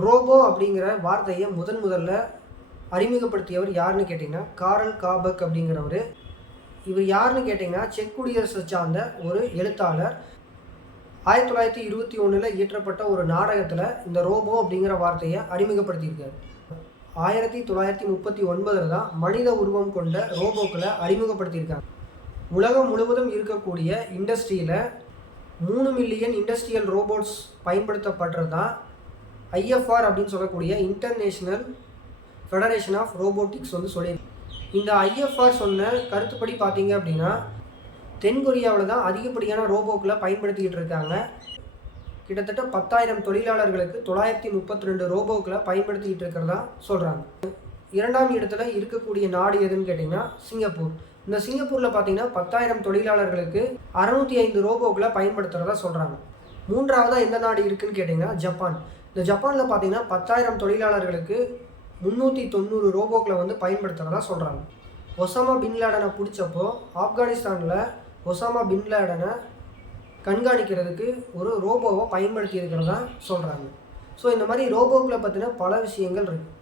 Robot அப்படிங்கிற வார்த்தையை முதல்ல அறிமுகப்படுத்தியவர் யாருன்னு கேட்டிங்கன்னா காரல் காபக் அப்படிங்கிறவர். இவர் யாருன்னு கேட்டிங்கன்னா செக் குடியரசை சார்ந்த ஒரு எழுத்தாளர். 1921 இயற்றப்பட்ட ஒரு நாடகத்தில் இந்த ரோபோ அப்படிங்கிற வார்த்தையை அறிமுகப்படுத்தியிருக்காரு. 1939 தான் மனித உருவம் கொண்ட ரோபோக்களை அறிமுகப்படுத்தியிருக்காங்க. உலகம் முழுவதும் இருக்கக்கூடிய இண்டஸ்ட்ரியில் 3 மில்லியன் இண்டஸ்ட்ரியல் ரோபோட்ஸ் பயன்படுத்தப்படுறது தான் ஐஎஃப்ஆர் அப்படின்னு சொல்லக்கூடிய இன்டர்நேஷ்னல் ஃபெடரேஷன் ஆஃப் ரோபோட்டிக்ஸ் சொல்லியிருக்கு. இந்த ஐஎஃப்ஆர் சொன்ன கருத்துப்படி பார்த்தீங்க அப்படின்னா தென்கொரியாவில் தான் அதிகப்படியான ரோபோக்களை பயன்படுத்திக்கிட்டு இருக்காங்க. கிட்டத்தட்ட 10,000 தொழிலாளர்களுக்கு 932 ரோபோக்களை பயன்படுத்திக்கிட்டு இருக்கிறதா சொல்கிறாங்க. 2ஆம் இடத்துல இருக்கக்கூடிய நாடு எதுன்னு கேட்டிங்கன்னா சிங்கப்பூர். இந்த சிங்கப்பூரில் பார்த்தீங்கன்னா 10,000 தொழிலாளர்களுக்கு 605 ரோபோக்களை பயன்படுத்துகிறதா சொல்கிறாங்க. 3ஆவதாக எந்த நாடு இருக்குதுன்னு கேட்டிங்கன்னா ஜப்பான். இந்த ஜப்பானில் பார்த்தீங்கன்னா 10,000 தொழிலாளர்களுக்கு 390 ரோபோக்களை பயன்படுத்துகிறதா சொல்கிறாங்க. ஒசாமா பின்லேடனை பிடிச்சப்போ ஆப்கானிஸ்தானில் ஒசாமா பின்லேடனை கண்காணிக்கிறதுக்கு ஒரு ரோபோவை பயன்படுத்தி இருக்கிறதா சொல்கிறாங்க. ஸோ இந்த மாதிரி ரோபோக்களை பற்றின பல விஷயங்கள் இருக்குது.